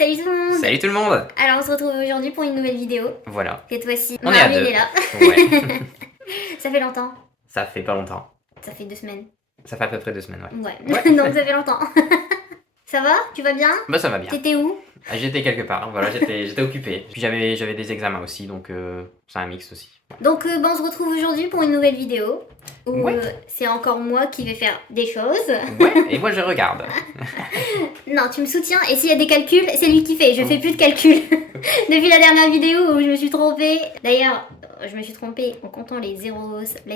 salut tout le monde. Salut tout le monde. Alors on se retrouve aujourd'hui pour une nouvelle vidéo. Voilà. Cette fois-ci, On est à deux. est là. Ouais. Ça fait longtemps. Ça fait pas longtemps. Ça fait 2 semaines. Ça fait à peu près 2 semaines, ouais. Ouais. Donc ça fait longtemps. Ça va? Tu vas bien? Bah ça va bien. T'étais où? Ah, j'étais quelque part, voilà, j'étais occupé. Puis j'avais des examens aussi, donc c'est un mix aussi. Donc on se retrouve aujourd'hui pour une nouvelle vidéo. Où Ouais. c'est encore moi qui vais faire des choses. Ouais, et moi je regarde. Non, tu me soutiens et s'il y a des calculs, c'est lui qui fait. Je fais plus de calculs. Depuis la dernière vidéo où je me suis trompée. D'ailleurs, je me suis trompée en comptant les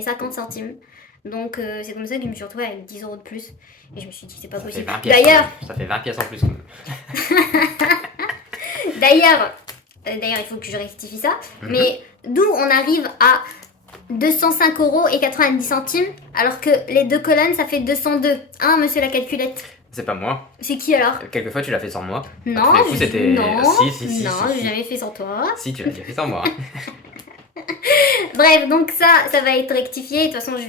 50 centimes. Donc c'est comme ça que je me suis retrouvée avec 10 € de plus. Et je me suis dit, c'est pas Ça fait possible. 20 pièces. D'ailleurs, Ça fait 20 pièces en plus quand même. d'ailleurs, il faut que je rectifie ça. Mais d'où on arrive à 205,90 € alors que les deux colonnes ça fait 202. Hein, monsieur la calculette? C'est pas moi. C'est qui alors? Quelquefois tu l'as fait sans moi. Non, Tous les coups, c'était. non, Si. non, j'ai jamais fait sans toi. Si, tu l'as déjà fait sans moi. Bref, donc ça va être rectifié. De toute façon, je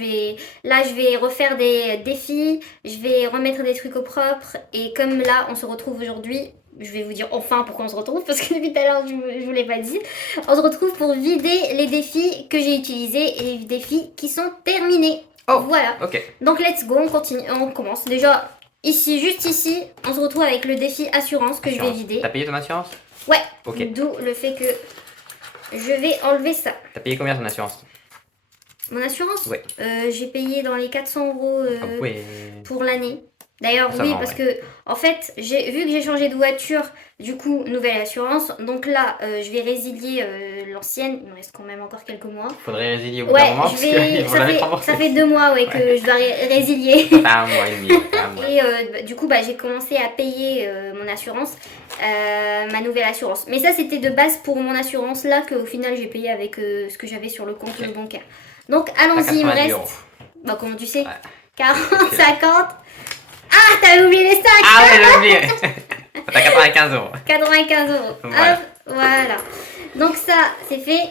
vais refaire des défis, je vais remettre des trucs au propre. Et comme là, on se retrouve aujourd'hui, je vais vous dire enfin pourquoi on se retrouve, parce que depuis tout à l'heure, je vous l'ai pas dit. On se retrouve pour vider les défis que j'ai utilisés et les défis qui sont terminés. Oh, voilà. ok. Donc let's go, on continue, on commence. Déjà, ici, juste ici, on se retrouve avec le défi assurance que je vais vider. T'as payé ton assurance? Ouais, Ok. d'où le fait que je vais enlever ça. T'as payé combien ton assurance? Mon assurance? Ouais. J'ai payé dans les 400 € Ah ouais. pour l'année. D'ailleurs, Ça oui, va, parce que, en fait, vu que j'ai changé de voiture, du coup, nouvelle assurance. Donc là, je vais résilier l'ancienne. Il me reste quand même encore quelques mois. Faudrait résilier au bout Ouais, d'un moment parce qu'il faut la mettre en ça fait 2 mois que je dois résilier. Pas un mois et demi. Pas un mois. Et du coup, j'ai commencé à payer mon assurance, ma nouvelle assurance. Mais ça, c'était de base pour mon assurance là, qu'au final, j'ai payé avec ce que j'avais sur le compte bancaire. Donc, allons-y, il me 90 reste. €. Bah, comment tu sais? Ouais. 40, 50. Ah, t'avais oublié les 5! Ah ouais, j'ai oublié. T'as 95 €. 95 €. Voilà. Hop, voilà. Donc, ça, c'est fait.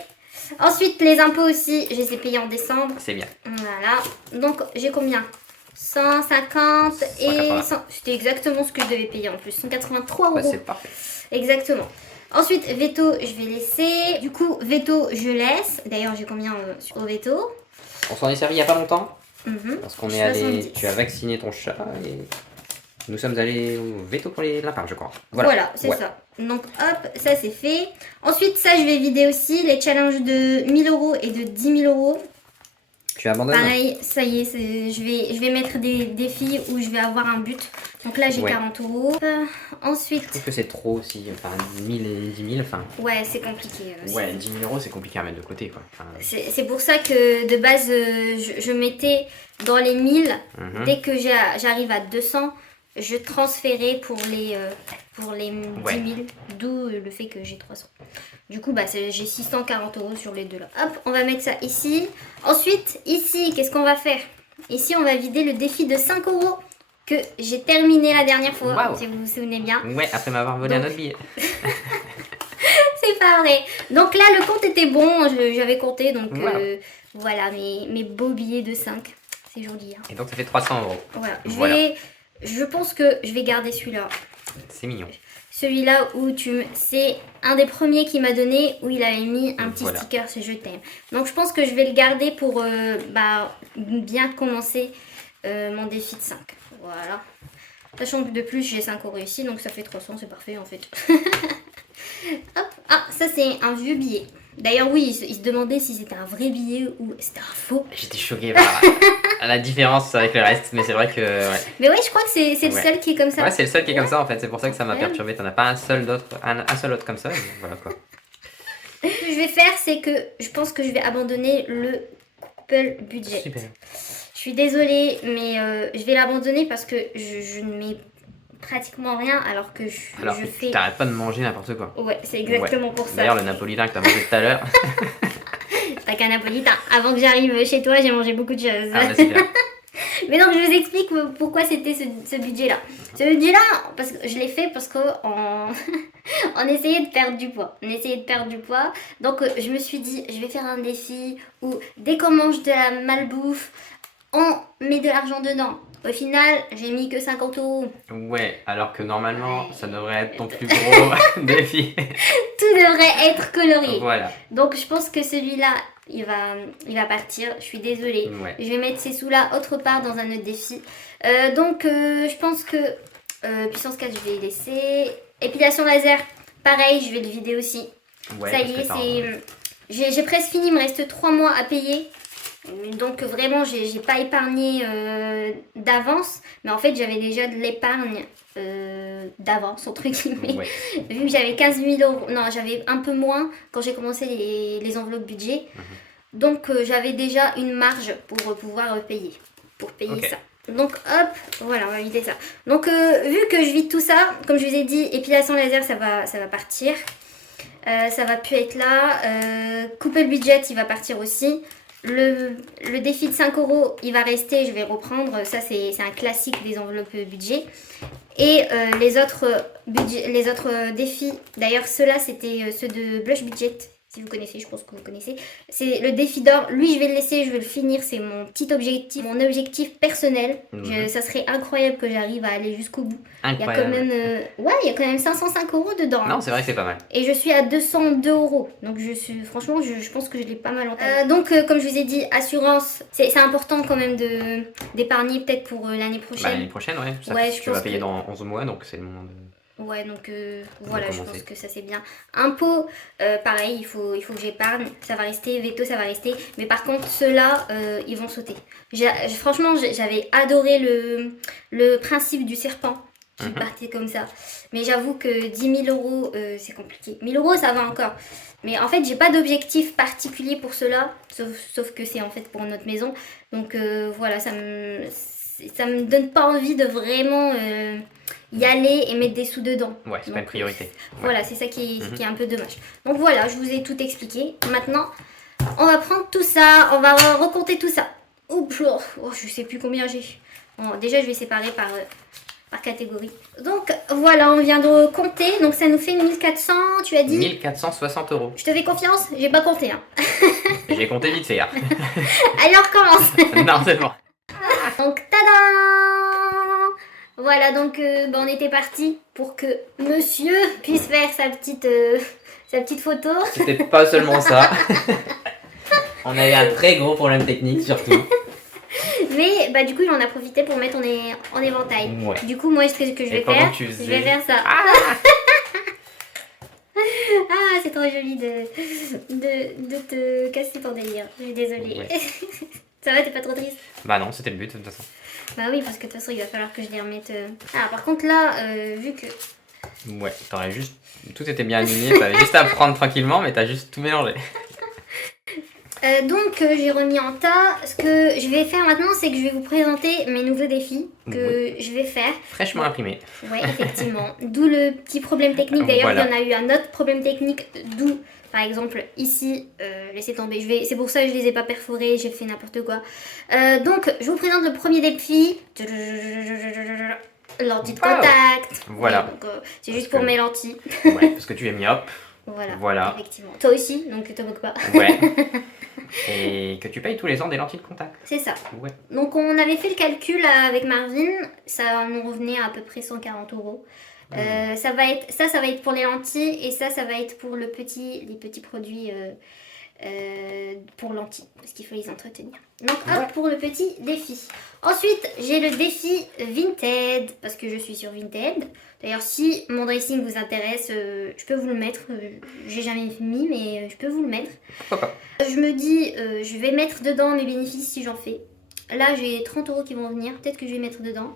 Ensuite, les impôts aussi, je les ai payés en décembre. C'est bien. Voilà. Donc, j'ai combien? 150 et 180. 100. C'était exactement ce que je devais payer en plus. 183 Bah, €. c'est parfait. Exactement. Ensuite, veto, je vais laisser. Du coup, veto, je laisse. D'ailleurs, j'ai combien sur veto? On s'en est servi il y a pas longtemps. Mhm. Parce qu'on est allé. 70. Tu as vacciné ton chat et. Nous sommes allés au veto pour les lapins, je crois. Voilà, c'est Ouais. ça. Donc hop, ça c'est fait. Ensuite, ça je vais vider aussi les challenges de 1000 € et de 10 000 €. Tu abandonnes? Pareil, ça y est, je vais mettre des défis où je vais avoir un but. Donc là j'ai Ouais. 40 €. Ensuite, Je trouve que c'est trop aussi. Enfin, 1000 et 10 000, enfin. ouais, c'est compliqué. Ouais, 10 000 € c'est compliqué à mettre de côté, quoi. Enfin, C'est pour ça que de base, je mettais dans les 1000. Dès que j'arrive à 200, je transférais pour les 10 000. D'où le fait que j'ai 300. Du coup, j'ai 640 € sur les deux là. Hop, on va mettre ça ici. Ensuite, ici, qu'est-ce qu'on va faire? Ici, on va vider le défi de 5 € que j'ai terminé la dernière fois, Wow. si vous vous souvenez bien. ouais, après m'avoir volé Donc- un autre billet. C'est pas vrai. Donc là, le compte était bon, j'avais compté. Donc Wow. voilà, mes beaux billets de 5. C'est joli. Hein. Et donc ça fait 300 €. Voilà. Voilà. Je pense que je vais garder celui-là. C'est mignon. Celui-là où c'est un des premiers qu'il m'a donné où il avait mis un petit Voilà. sticker, c'est je t'aime. Donc je pense que je vais le garder pour bien commencer mon défi de 5. Voilà. Sachant que de plus j'ai 5 € ici, donc ça fait 300, c'est parfait en fait. Hop. Ah, ça c'est un vieux billet. D'ailleurs oui, il se demandait si c'était un vrai billet ou c'était un faux. J'étais choqué par la différence avec le reste, mais c'est vrai que. Ouais, Mais ouais, je crois que c'est le Ouais. seul qui est comme ça. ouais c'est le seul qui est comme ça en fait, c'est pour ça que ça m'a Incroyable. perturbé. T'en as pas un seul autre comme ça, mais voilà quoi. Ce que je vais faire, c'est que je pense que je vais abandonner le couple budget. Super. Je suis désolée, mais je vais l'abandonner parce que je ne mets pratiquement rien alors que Alors, je fais... t'arrêtes pas de manger n'importe quoi. Ouais, c'est exactement pour ça. D'ailleurs, le napolitain que t'as mangé tout à l'heure. T'as qu'un napolitain. Avant que j'arrive chez toi, j'ai mangé beaucoup de choses. Ah, bah, c'est bien. Mais donc, je vous explique pourquoi c'était ce budget-là. Ce budget-là, parce que je l'ai fait parce qu'on on essayait de perdre du poids. On essayait de perdre du poids. Donc, je me suis dit, je vais faire un défi où dès qu'on mange de la malbouffe, on met de l'argent dedans. Au final, j'ai mis que 50 €. Ouais, alors que normalement, ça devrait être ton plus gros défi. Tout devrait être colorié. Voilà. Donc je pense que celui-là, il va partir. Je suis désolée. Ouais. Je vais mettre ces sous-là autre part dans un autre défi. Je pense que puissance 4, je vais laisser. Épilation laser, pareil, je vais le vider aussi. Ouais, Ça y est, j'ai presque fini, il me reste 3 mois à payer. Donc vraiment, j'ai pas épargné d'avance. Mais en fait, j'avais déjà de l'épargne d'avance, entre guillemets. Ouais. Vu que j'avais 15 000 €. Non, j'avais un peu moins quand j'ai commencé les enveloppes budget. Donc j'avais déjà une marge pour pouvoir payer. Pour payer ça. Donc hop, voilà, on va vider ça. Donc vu que je vide tout ça, comme je vous ai dit, épilation laser, ça va partir. Ça va plus être là. Couper le budget, il va partir aussi. Le défi de 5 €, il va rester, je vais reprendre. Ça, c'est un classique des enveloppes budget. Et les autres défis, d'ailleurs, ceux-là, c'était ceux de Blush Budget. Si vous connaissez, je pense que vous connaissez. C'est le défi d'or. Lui, je vais le laisser, je vais le finir. C'est mon petit objectif, mon objectif personnel. Ça serait incroyable que j'arrive à aller jusqu'au bout. Incroyable. Il y a quand même 505 € dedans. Non, c'est vrai que c'est pas mal. Et je suis à 202 €. Donc franchement, je pense que je l'ai pas mal entamé. Comme je vous ai dit, assurance, c'est important quand même d'épargner peut-être pour l'année prochaine. L'année prochaine, ouais. Ça, Ouais, tu vas payer dans 11 mois, donc c'est le moment de... Ouais, donc voilà, je pense que ça c'est bien. Impôts, pareil, il faut que j'épargne. Ça va rester, veto, ça va rester. Mais par contre, ceux-là, ils vont sauter. Franchement, j'avais adoré le principe du serpent qui partait comme ça. Mais j'avoue que 10 000 €, c'est compliqué. 1 000 € ça va encore. Mais en fait, j'ai pas d'objectif particulier pour cela. Sauf que c'est en fait pour notre maison. Donc voilà, ça me donne pas envie de vraiment y aller et mettre des sous dedans. Ouais, c'est pas une priorité. Voilà, c'est ça qui est un peu dommage. Donc voilà, je vous ai tout expliqué. Maintenant, on va prendre tout ça, on va recompter tout ça. Oups, je sais plus combien j'ai. Bon, déjà, je vais séparer par catégorie. Donc voilà, on vient de compter. Donc ça nous fait 1400, tu as dit 1460 €. Je te fais confiance, j'ai pas compté. Hein. J'ai compté vite fait. Hein. Allez, on recommence. Non, c'est bon. Donc, tadam! Voilà, donc on était parti pour que monsieur puisse faire sa petite photo. C'était pas seulement ça. On avait un très gros problème technique surtout. Mais bah, du coup, il en a profité pour mettre en éventail. Ouais. Du coup, moi, ce que je vais faire, je vais faire ça. Ah, c'est trop joli de te casser ton délire. Je suis désolée. Ouais. Ça va, t'es pas trop triste? Bah non, c'était le but de toute façon. Bah oui, parce que de toute façon, il va falloir que je les remette. Ah, par contre, là, vu que... Ouais, t'aurais juste... Tout était bien aligné, t'avais juste à prendre tranquillement, mais t'as juste tout mélangé. Donc j'ai remis en tas. Ce que je vais faire maintenant, c'est que je vais vous présenter mes nouveaux défis que je vais faire. Fraîchement imprimés. Ouais, effectivement. D'où le petit problème technique. D'ailleurs, il y en a eu un autre problème technique. D'où, par exemple, ici, laissez tomber. C'est pour ça que je les ai pas perforés. J'ai fait n'importe quoi. Donc, je vous présente le premier défi. Lentilles de contact. Voilà. C'est juste pour mes lentilles. Ouais, parce que tu es myope. Voilà. Effectivement. Toi aussi, donc te moque pas. Ouais. Et que tu payes tous les ans des lentilles de contact. C'est ça. Ouais. Donc on avait fait le calcul avec Marvin, ça nous revenait à peu près 140 €. Ça va être pour les lentilles et ça va être pour les petits produits pour lentilles, parce qu'il faut les entretenir. Donc hop, pour le petit défi. Ensuite, j'ai le défi Vinted, parce que je suis sur Vinted. D'ailleurs, si mon dressing vous intéresse, je peux vous le mettre. J'ai jamais mis, mais je peux vous le mettre. Je me dis, je vais mettre dedans mes bénéfices si j'en fais. Là, j'ai 30 € qui vont venir. Peut-être que je vais mettre dedans.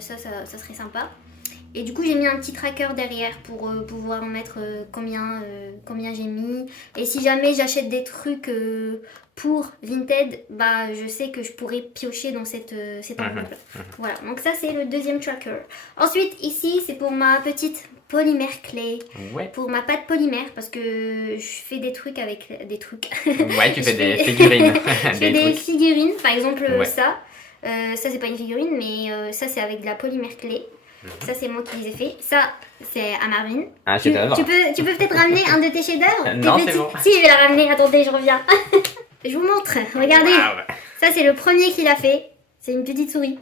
Ça serait sympa. Et du coup, j'ai mis un petit tracker derrière pour pouvoir mettre combien j'ai mis. Et si jamais j'achète des trucs pour Vinted, bah, je sais que je pourrais piocher dans cette enveloppe. Voilà, donc ça, c'est le deuxième tracker. Ensuite, ici, c'est pour ma petite polymère clé. Ouais. Pour ma pâte polymère, parce que je fais des trucs avec des trucs. Ouais, tu fais des figurines. Je fais des figurines, par exemple ça. Ça, c'est pas une figurine, mais ça, c'est avec de la polymère clé. Ça, c'est moi qui les ai fait. Ça, c'est à Marvin. Un chef-d'œuvre. Tu peux peut-être ramener un de tes chefs-d'œuvre? Non, c'est bon. Si, je vais la ramener. Attendez, je reviens. Je vous montre. Regardez. Wow. Ça, c'est le premier qu'il a fait. C'est une petite souris.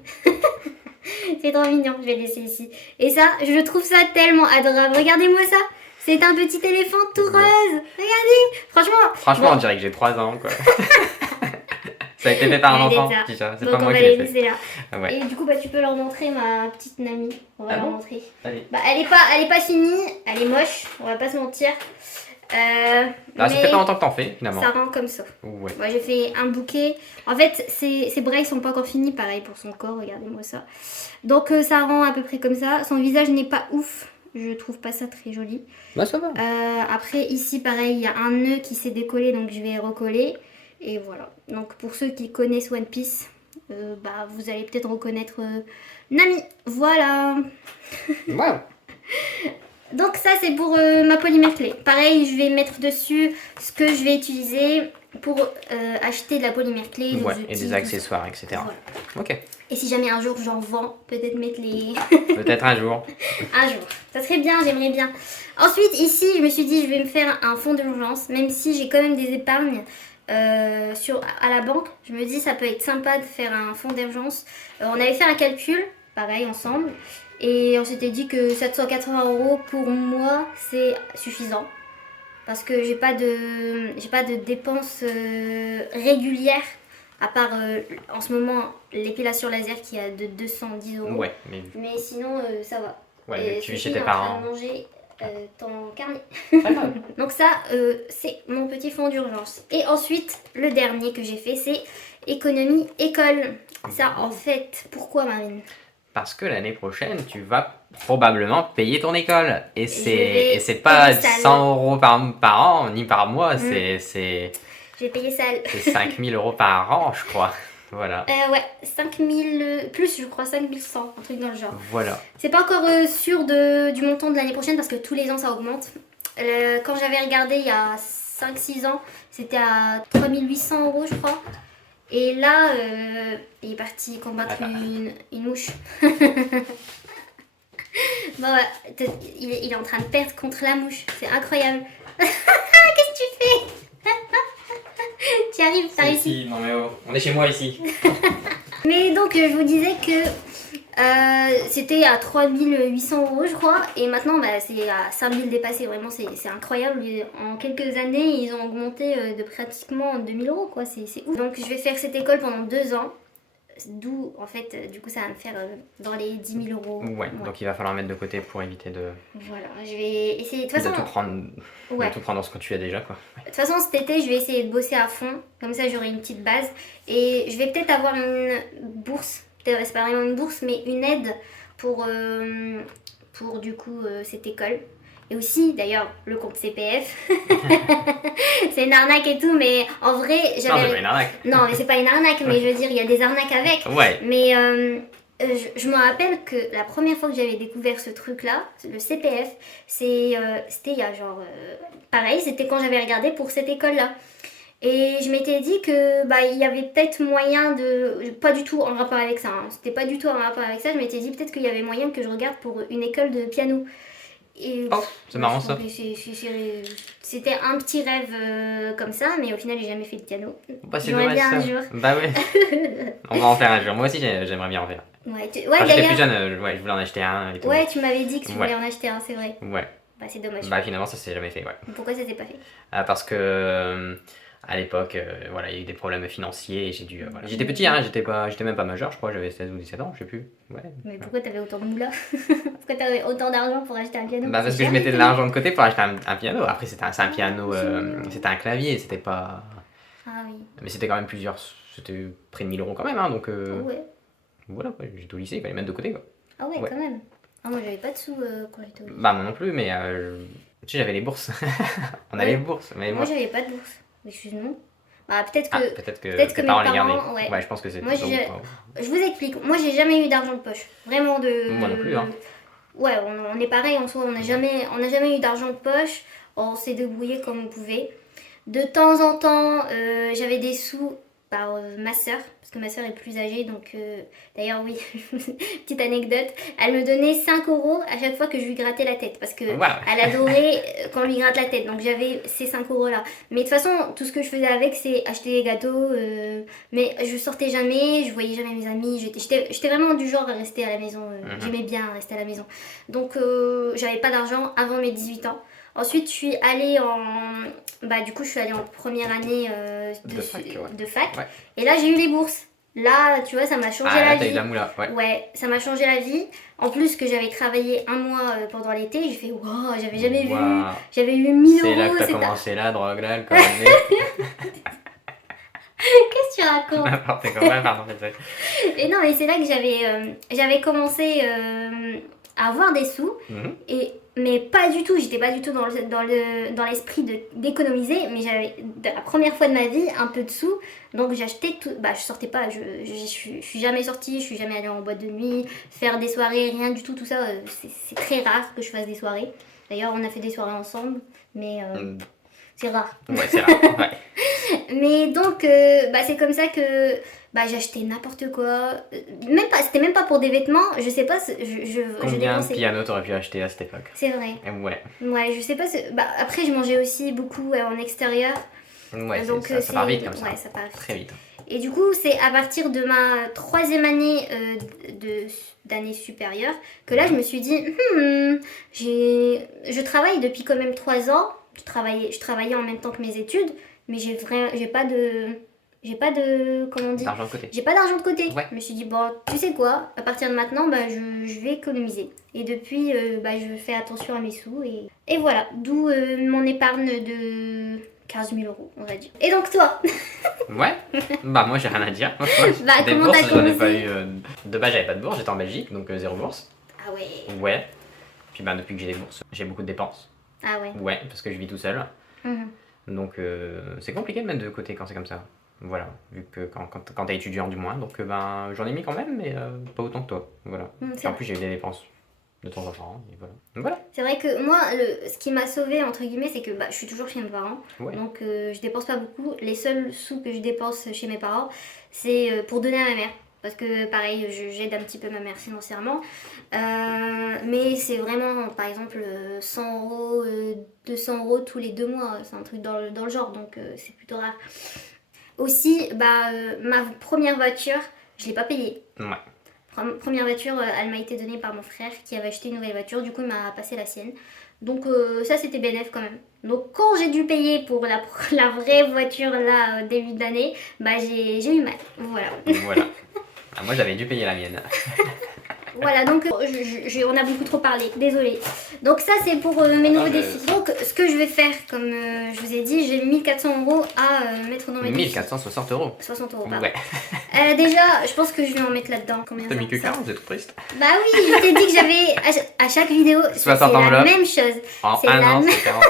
C'est trop mignon, je vais le laisser ici. Et ça, je trouve ça tellement adorable. Regardez-moi ça. C'est un petit éléphant tout rose. Regardez. Franchement, bon. on dirait que j'ai 3 ans, quoi. Ça a été fait par un enfant, dis ça. C'est donc pas moi on va qui l'ai les fait. laisser là. Ouais. Et du coup, tu peux leur montrer ma petite Nami. On va Ah leur bon montrer. Allez. Elle est pas finie. Elle est moche. On va pas se mentir. Ça mais fait pas longtemps que t'en fais, finalement. ça rend comme ça. Ouais. Moi, j'ai fait un bouquet. En fait, ses bras ils sont pas encore finis. Pareil pour son corps. Regardez-moi ça. Donc ça rend à peu près comme ça. Son visage n'est pas ouf. Je trouve pas ça très joli. Bah ça va. Après ici pareil, il y a un nœud qui s'est décollé, donc je vais recoller. Et voilà. Donc pour ceux qui connaissent One Piece, vous allez peut-être reconnaître Nami. Voilà. Wow. Donc ça c'est pour ma polymère clé. Pareil, je vais mettre dessus ce que je vais utiliser pour acheter de la polymère clé. Ouais, outils, et des accessoires, etc. Voilà. Ok. Et si jamais un jour j'en vends, peut-être mettre les... Peut-être un jour. Un jour. Ça serait bien, j'aimerais bien. Ensuite, ici, je me suis dit, je vais me faire un fonds d'urgence, même si j'ai quand même des épargnes à la banque. Je me dis, ça peut être sympa de faire un fonds d'urgence. On avait fait un calcul, pareil, ensemble. Et on s'était dit que 780 € pour moi, c'est suffisant. Parce que j'ai pas de dépenses régulières. À part en ce moment l'épilation laser qui a de 210 €. Ouais, mais sinon ça va. Ouais, Et tu vis chez Sophie tes est en train parents. de manger ton carnet. Pas grave. Donc ça c'est mon petit fonds d'urgence. Et ensuite le dernier que j'ai fait c'est économie école. Ça en fait pourquoi Marine? Parce que l'année prochaine, tu vas probablement payer ton école. Et vais c'est pas payer ça, 100 € par an, ni par mois, c'est J'ai payé ça. 5000 € par an, je crois. Voilà. Ouais, 5000 plus je crois, 5100, un truc dans le genre. Voilà. C'est pas encore sûr du montant de l'année prochaine parce que tous les ans ça augmente. Quand j'avais regardé il y a 5-6 ans, c'était à 3800 € je crois. Et là, il est parti combattre une mouche. Bon, il est en train de perdre contre la mouche. C'est incroyable. Qu'est-ce que tu fais? Tu arrives, t'as réussi. Non mais oh, on est chez moi ici. Mais donc, je vous disais que c'était à 3800 € je crois. Et maintenant, c'est à 5000 dépassé. Vraiment, c'est incroyable. En quelques années, ils ont augmenté de pratiquement 2000 € quoi. C'est ouf. Donc, je vais faire cette école pendant 2 ans. D'où, en fait, du coup, ça va me faire dans les 10 000 €. Ouais, donc il va falloir mettre de côté pour éviter de, Voilà, je vais essayer. De toute façon, tout prendre dans ce que tu as déjà, quoi. de toute façon, cet été, je vais essayer de bosser à fond. Comme ça, j'aurai une petite base. Et je vais peut-être avoir une bourse. C'est pas vraiment une bourse, mais une aide pour du coup, cette école. Et aussi, d'ailleurs, le compte CPF. C'est une arnaque et tout, mais en vrai, Non, c'est pas une arnaque. Non, mais c'est pas une arnaque, mais je veux dire, il y a des arnaques avec. Ouais. Mais je me rappelle que la première fois que j'avais découvert ce truc-là, le CPF, c'était il y a genre... pareil, c'était quand j'avais regardé pour cette école-là. Et je m'étais dit que il y avait peut-être moyen de... Pas du tout en rapport avec ça, hein. C'était pas du tout en rapport avec ça. Je m'étais dit peut-être qu'il y avait moyen que je regarde pour une école de piano. Et, Oh, c'est marrant ça. C'était un petit rêve comme ça, mais au final j'ai jamais fait de piano. Bah, c'est J'aimerais dommage bien ça. un jour. Bah ouais. On va en faire un jour. Moi aussi j'aimerais bien en faire. Ouais, Quand j'étais plus d'ailleurs. jeune, ouais, je voulais en acheter un et tout. Ouais, tu m'avais dit que tu voulais Ouais. en acheter un, c'est vrai. Ouais. Bah c'est dommage. Bah finalement ça s'est jamais fait, ouais. Pourquoi ça s'est pas fait? Parce que à l'époque, voilà, il y a eu des problèmes financiers et j'ai dû. Voilà. J'étais petit, hein, j'étais même pas majeur, je crois, j'avais 16 ou 17 ans, je sais plus. Ouais. Mais pourquoi t'avais autant de moula? Pourquoi t'avais autant d'argent pour acheter un piano? Bah parce C'est que je cher, mettais les de pianos. l'argent de côté pour acheter un piano. Après c'est un piano, c'était un clavier, c'était pas. Ah oui. Mais c'était quand même plusieurs. C'était près de 1000 € quand même, hein, donc Ouais. voilà, quoi, j'étais au lycée, il fallait mettre de côté, quoi. Ah ouais, Ouais. quand même. Ah, moi j'avais pas de sous quand j'étais au lycée. Bah moi non plus, mais tu sais, j'avais les bourses. On a Ouais. les bourses, mais Moi j'avais pas de bourse. Excuse-moi. Bah peut-être que. peut-être que peut-être que tes mes parents les parents, gardaient. ouais. Je pense que c'est Moi, plutôt j'ai- pas- Je vous explique. Moi j'ai jamais eu d'argent de poche. Vraiment de. Moi non plus, hein. Ouais, on est pareil en soi. On n'a jamais eu d'argent de poche. On s'est débrouillé comme on pouvait. De temps en temps, j'avais des sous par ma sœur, parce que ma sœur est plus âgée, donc d'ailleurs oui, petite anecdote, elle me donnait 5 € à chaque fois que je lui grattais la tête, parce que elle adorait quand on lui gratte la tête, donc j'avais ces 5 € là. Mais de toute façon, tout ce que je faisais avec, c'est acheter des gâteaux, mais je sortais jamais, je voyais jamais mes amis, j'étais vraiment du genre à rester à la maison, j'aimais bien rester à la maison. Donc j'avais pas d'argent avant mes 18 ans. Ensuite, je suis allée je suis allée en première année de fac. Ouais. Et là, j'ai eu les bourses. Là, tu vois, ça m'a changé la vie. T'as eu de la moula, ouais, ça m'a changé la vie. En plus que j'avais travaillé un mois pendant l'été, j'ai fait wow, j'avais jamais vu. J'avais eu 1000 €. C'est là que t'as commencé la drogue, l'alcool. Qu'est-ce que tu racontes? N'importe quoi, pardon. Et non, mais c'est là que j'avais commencé à avoir des sous. Mais pas du tout, j'étais pas du tout dans l'esprit d'économiser, mais j'avais la première fois de ma vie un peu de sous, donc j'achetais tout, je sortais pas, je suis jamais sortie, je suis jamais allée en boîte de nuit, faire des soirées, rien du tout, tout ça, c'est très rare que je fasse des soirées. D'ailleurs on a fait des soirées ensemble, mais c'est rare. Ouais, c'est rare, ouais. Mais donc c'est comme ça que j'achetais n'importe quoi, c'était même pas pour des vêtements, je sais pas, Combien de pianos t'aurais pu acheter à cette époque? C'est vrai. Ouais, je sais pas, après je mangeais aussi beaucoup en extérieur. Ouais, donc ça part vite comme ça. Ouais, ça part vite. Très vite. Et du coup, c'est à partir de ma 3e année d'année supérieure que là je me suis dit, je travaille depuis quand même 3 ans, je travaillais en même temps que mes études, mais j'ai pas de comment on dit, d'argent de côté. J'ai pas d'argent de côté. Ouais. Je me suis dit bon, tu sais quoi, à partir de maintenant, je vais économiser. Et depuis, je fais attention à mes sous et voilà, d'où mon épargne de 15 000 €, on va dire. Et donc toi? Ouais. Moi j'ai rien à dire. Des comment bourses, t'as j'en ai commencé? pas eu. De base j'avais pas de bourse, j'étais en Belgique, donc 0 bourse. Ah ouais. Ouais. Puis depuis que j'ai des bourses, j'ai beaucoup de dépenses. Ah ouais. Ouais, parce que je vis tout seul. Donc c'est compliqué de mettre de côté quand c'est comme ça. Voilà, vu que quand t'es étudiant du moins, donc j'en ai mis quand même, mais pas autant que toi. Voilà. Et en plus j'ai eu des dépenses de temps en temps, et voilà. Donc voilà. C'est vrai que moi, ce qui m'a sauvée entre guillemets, c'est que je suis toujours chez mes parents, donc je dépense pas beaucoup. Les seuls sous que je dépense chez mes parents, c'est pour donner à ma mère. Parce que pareil, j'aide un petit peu ma mère financièrement. Mais c'est vraiment, par exemple, 100 €, 200 € tous les 2 mois. C'est un truc dans le genre, donc c'est plutôt rare. Aussi, ma première voiture, je l'ai pas payée. Ouais. Première voiture, elle m'a été donnée par mon frère qui avait acheté une nouvelle voiture. Du coup, il m'a passé la sienne. Donc ça, c'était bénéf quand même. Donc quand j'ai dû payer pour la vraie voiture là, début d'année, j'ai eu mal. Voilà. Voilà. Moi, j'avais dû payer la mienne. Voilà, donc on a beaucoup trop parlé, désolée. Donc ça c'est pour mes nouveaux défis. Donc ce que je vais faire, comme je vous ai dit, j'ai 1400 € à mettre dans mes défis. 1460 €. 60 €, pardon. Ouais. Déjà, je pense que je vais en mettre là-dedans. Combien T'as mis que 40, c'est trop triste. Bah oui, je t'ai dit que j'avais à chaque vidéo, c'est la même chose. En un an, c'est 40 €.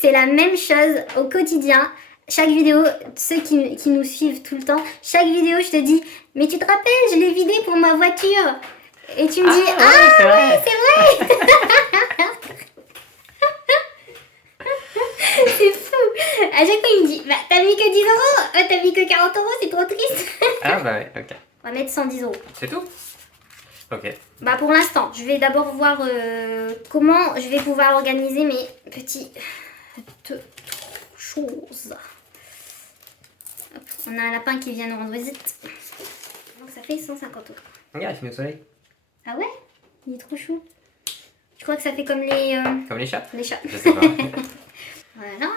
C'est la même chose au quotidien. Chaque vidéo, ceux qui nous suivent tout le temps, chaque vidéo je te dis, mais tu te rappelles, je l'ai vidé pour ma voiture. Et tu me dis, c'est vrai. C'est fou. À chaque fois il me dit, t'as mis que 10 €, t'as mis que 40 €, c'est trop triste. Ouais, ok. On va mettre 110 €. C'est tout? Ok. Pour l'instant, je vais d'abord voir comment je vais pouvoir organiser mes petites choses. Hop, on a un lapin qui vient nous rendre visite. Donc ça fait 150 €. Regarde, il se met au soleil. Ah ouais? Il est trop chou. Je crois que ça fait comme les... Comme les chats? Les chats. Je sais pas. Voilà.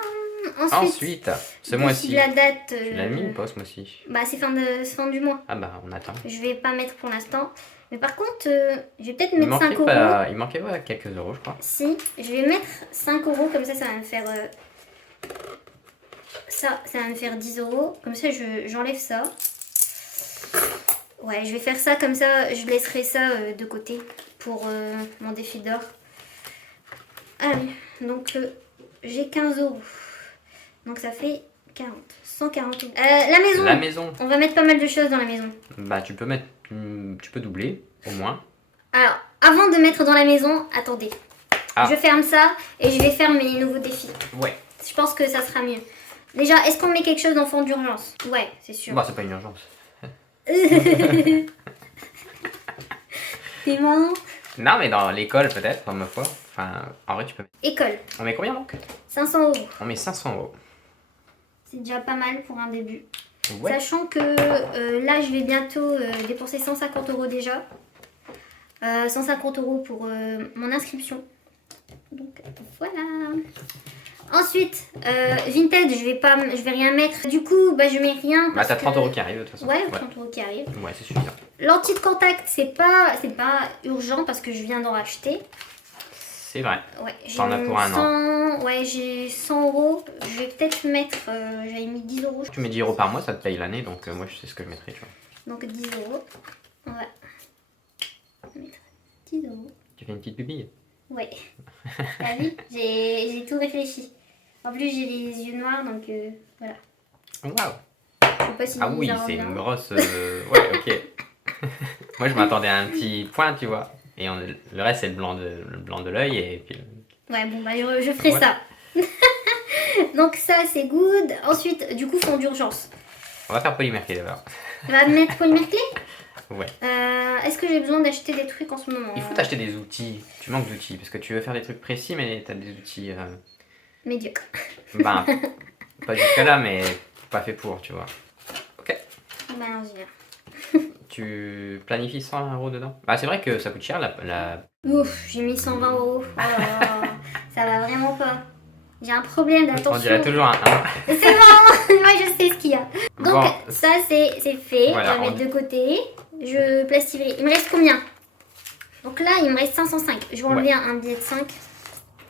Ensuite, ce mois-ci. La date... Tu l'as mis ou pas ce mois-ci? C'est fin du mois. Ah on attend. Je vais pas mettre pour l'instant. Mais par contre, je vais peut-être mettre 5 €. Il manquait pas quelques euros, je crois. Si, je vais mettre 5 €, comme ça va me faire... ça va me faire 10 €. Comme ça, j'enlève ça. Ouais, je vais faire ça comme ça. Je laisserai ça de côté pour mon défi d'or. Allez, donc j'ai 15 €. Donc ça fait 140 €. La maison. On va mettre pas mal de choses dans la maison. Tu peux doubler, au moins. Alors, avant de mettre dans la maison, attendez. Je ferme ça et je vais faire mes nouveaux défis. Ouais. Je pense que ça sera mieux. Déjà, est-ce qu'on met quelque chose dans fond d'urgence? Ouais, c'est sûr. Bah, c'est pas une urgence. T'es marrant. Non, mais dans l'école, peut-être, ma foi. Enfin, en vrai, tu peux. École. On met combien donc? 500 €. On met 500 €. C'est déjà pas mal pour un début. Ouais. Sachant que là, je vais bientôt dépenser 150 € déjà. 150 € pour mon inscription. Donc voilà. Ensuite, Vinted, je vais rien mettre. Du coup, bah je mets rien. Bah t'as 30 € qui arrivent de toute façon. Ouais, 30 € qui arrivent. Ouais, c'est suffisant. Lentilles de contact, c'est pas urgent parce que je viens d'en racheter. C'est vrai. Ouais, T'en as pour un an. Ouais, j'ai 100 €. Je vais peut-être mettre. J'avais mis 10 €. Tu mets 10 € par mois, ça te paye l'année, donc moi je sais ce que je mettrai, tu vois. Donc 10 €. On va mettre 10 €. Tu fais une petite pupille? Ouais. T'as vu? J'ai tout réfléchi. En plus, j'ai les yeux noirs, donc voilà. Waouh! Je sais pas si Ah oui, ça rend c'est bien. une grosse. Ouais, ok. Moi je m'attendais à un petit point, tu vois. Et le reste c'est le blanc de l'œil et puis. Ouais, bon, bah je ferai Ouais. ça. Donc ça, c'est good. Ensuite, du coup, fond d'urgence. On va faire polymerquer d'abord. On va mettre polymer clé. Ouais. Est-ce que j'ai besoin d'acheter des trucs en ce moment? Il faut t'acheter des outils. Tu manques d'outils parce que tu veux faire des trucs précis, mais t'as des outils. Médiocre. Ben, pas jusqu'à là, mais pas fait pour, tu vois. Ok. Ben, je viens. Tu planifies 100 € dedans? Bah, c'est vrai que ça coûte cher la... Ouf, j'ai mis 120 €. Oh là là, ça va vraiment pas. J'ai un problème On d'attention. dirait toujours un 1. C'est bon, moi je sais ce qu'il y a. Donc Bon. ça c'est fait, Voilà, on va mettre de côté. Je plastifierai. Il me reste combien? Donc là il me reste 505. Je vais enlever un billet de 5.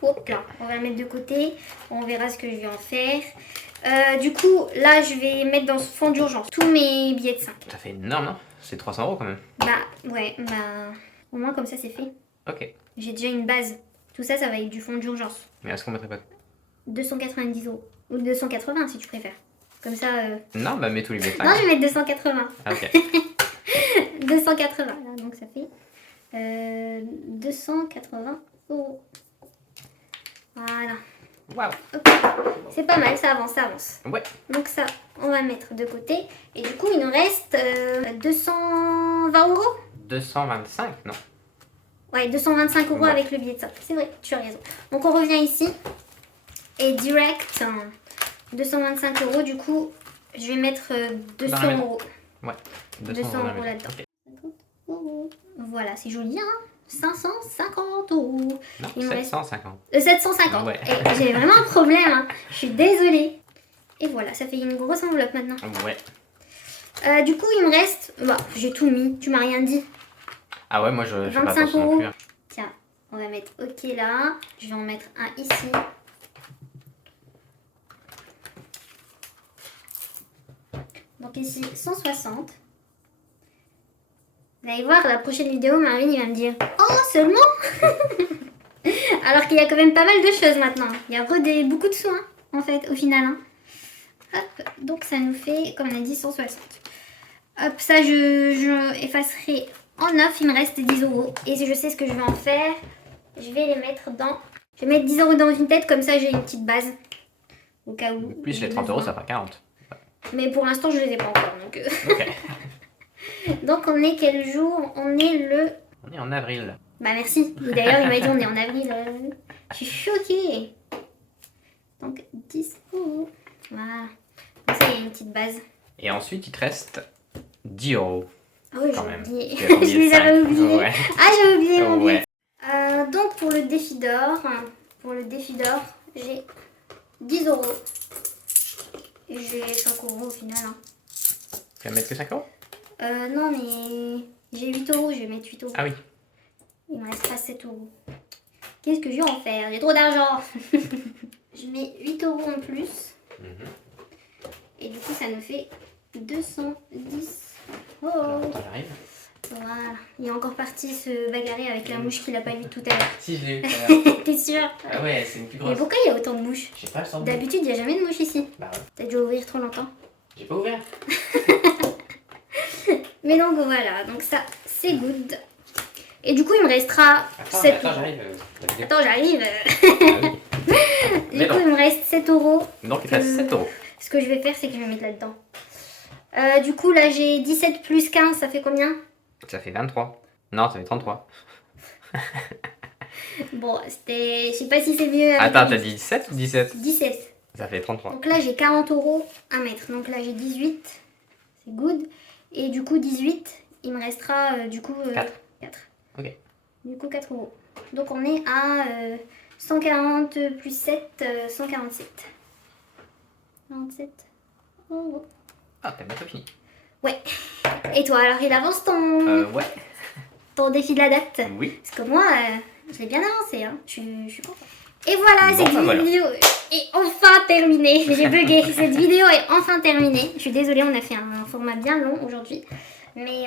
Hop là, on va le mettre de côté. On verra ce que je vais en faire. Du coup là je vais mettre dans ce fond d'urgence tous mes billets de 5. Ça fait énorme, non? C'est 300 € quand même. Bah ouais, bah au moins comme ça c'est fait. Ok. J'ai déjà une base. Tout ça ça va être du fond d'urgence. Mais est-ce qu'on mettrait pas... 290 €. Ou 280 si tu préfères. Comme ça... Non, bah mets tous les billets de 5. Non, je vais mettre 280. Ah, ok. 280, là, donc ça fait 280 €. Voilà. Waouh. Ok. C'est pas mal, ça avance, ça avance. Ouais. Donc ça, on va mettre de côté. Et du coup, il nous reste 220 €. 225, non. Ouais, 225 € Ouais. avec le billet de 5. C'est vrai, tu as raison. Donc on revient ici. Et direct, 225 € du coup, je vais mettre 200 Dans la €. Ouais. 200 € là-dedans. Ok. Voilà, c'est joli, hein. 550 €. Non, Il me reste 750. 750. Ouais. Et j'ai vraiment un problème, hein. Je suis désolée. Et voilà, ça fait une grosse enveloppe maintenant. Ouais. Du coup, il me reste... Bah, j'ai tout mis, tu m'as rien dit. Ah ouais, moi je fais pas 25 attention non €. plus. Hein. Tiens, on va mettre OK là. Je vais en mettre un ici. Donc ici, 160. Vous allez voir, la prochaine vidéo, Marvin, il va me dire « Oh, seulement ?» Alors qu'il y a quand même pas mal de choses maintenant. Il y a beaucoup de soins, en fait, au final. Hein. Hop, donc ça nous fait, comme on a dit, 160. Hop, ça, je effacerai en 9. Il me reste 10 €. Et si je sais ce que je vais en faire, je vais les mettre dans... Je vais mettre 10 € dans une tête, comme ça, j'ai une petite base. Au cas où. Plus les 30 € ça fera 40. Mais pour l'instant, je les ai pas encore. Donc, Ok. donc on est quel jour? On est le... On est en avril. Bah merci. D'ailleurs, il m'a dit on est en avril. Je suis choquée. Donc 10 €. Voilà. Comme ça, il y a une petite base. Et ensuite il te reste 10 €. Ah oui, Quand j'ai même. oublié. Tu as oublié Je les de avais 5. oubliés. Ouais. Ah, j'ai oublié mon but. Ouais. Donc pour le défi d'or, j'ai 10 €. Et j'ai 5 € au final. Hein. Tu vas mettre que 5 €? Non, mais j'ai 8 €. Je vais mettre 8 €. Ah oui. Il me restera 7 €. Qu'est-ce que je vais en faire? J'ai trop d'argent. Je mets 8 € en plus. Et du coup, ça nous fait 210 €. J'arrive. Voilà. Il est encore parti se bagarrer avec la mouche qu'il a pas vue tout à l'heure. Si, je l'ai eu tout à l'heure. T'es sûr? Ah ouais, c'est une plus Mais grosse. pourquoi il y a autant de mouches? J'ai pas le sens. D'habitude, il n'y a jamais de mouches ici. Bah ouais. T'as dû ouvrir trop longtemps. J'ai pas ouvert. Mais donc voilà, donc ça, c'est good. Et du coup, il me restera... Attends, j'arrive. Attends, j'arrive. Ah oui. Du coup, il me reste 7 €. Donc il te reste 7 €. ce que je vais faire, c'est que je vais mettre là-dedans. Du coup, là, j'ai 17 plus 15, ça fait combien? Ça fait 23. Non, ça fait 33. Bon, c'était... Je sais pas si c'est mieux. Attends, t'as dit 17 ou 17? 17. Ça fait 33. Donc là, j'ai 40 € à mettre. Donc là, j'ai 18. C'est good. Et du coup, 18, il me restera du coup 4. Ok. Du coup, 4 €. Donc on est à 140 plus 7, 147. 47 €. Ah, t'as bientôt fini. Ouais. Et toi, alors il avance ton, Ouais. ton défi de la date? Oui. Parce que moi, je l'ai bien avancé. Hein. Je suis contente. Et voilà, cette vidéo est enfin terminée. J'ai bugué. Cette vidéo est enfin terminée. Je suis désolée, on a fait un format bien long aujourd'hui. Mais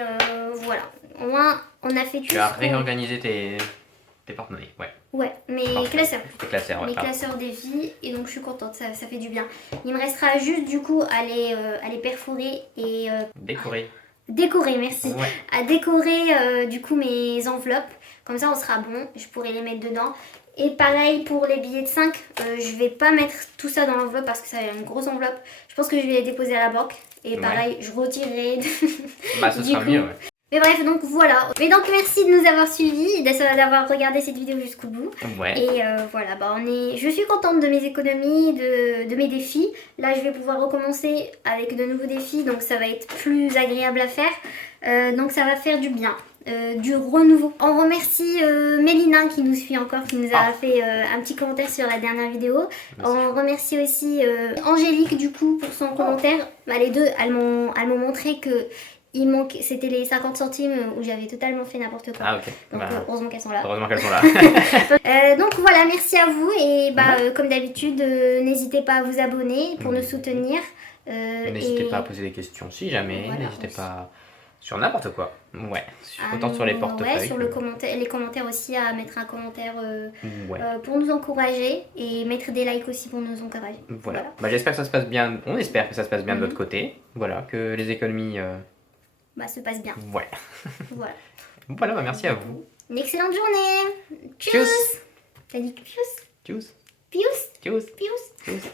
voilà. Au moins, on a fait tout. Tu as réorganisé tes porte-monnaies, ouais. Ouais, mes classeurs. Tes classeurs, ouais. Mes classeurs des vies. Et donc, je suis contente. Ça fait du bien. Il me restera juste, du coup, à les perforer et... Décorer. Décorer, merci. Ouais. À décorer, du coup, mes enveloppes. Comme ça, on sera bon. Je pourrai les mettre dedans. Et pareil pour les billets de 5, je vais pas mettre tout ça dans l'enveloppe parce que ça va être une grosse enveloppe. Je pense que je vais les déposer à la banque. Et pareil, je retirerai. Bah, ce sera mieux, ouais. Mais bref, donc voilà. Mais donc merci de nous avoir suivis, d'avoir regardé cette vidéo jusqu'au bout. Ouais. Et voilà, bah je suis contente de mes économies, de mes défis. Là, je vais pouvoir recommencer avec de nouveaux défis, donc ça va être plus agréable à faire. Donc ça va faire du bien. Du renouveau. On remercie Mélina qui nous suit encore, qui nous a fait un petit commentaire sur la dernière vidéo. Merci. On remercie aussi Angélique du coup pour son commentaire. Bah, les deux, elles m'ont montré que c'était les 50 centimes où j'avais totalement fait n'importe quoi. Ah ok. Donc heureusement qu'elles sont là. Heureusement qu'elles sont là. Donc voilà, merci à vous et comme d'habitude, n'hésitez pas à vous abonner pour nous soutenir. N'hésitez pas à poser des questions si jamais, voilà, n'hésitez pas sur n'importe quoi. Ouais, autant sur les portefeuilles. Ouais, sur les commentaires aussi, à mettre un commentaire pour nous encourager et mettre des likes aussi pour nous encourager. Voilà. Bah, j'espère que ça se passe bien, on espère que ça se passe bien de l'autre côté. Voilà, que les économies se passent bien. Ouais. Voilà. Voilà, bah, merci à vous. Une excellente journée. Tchuss. T'as dit tchuss? Tchuss. Pius. Tchuss. Pius. Tchuss.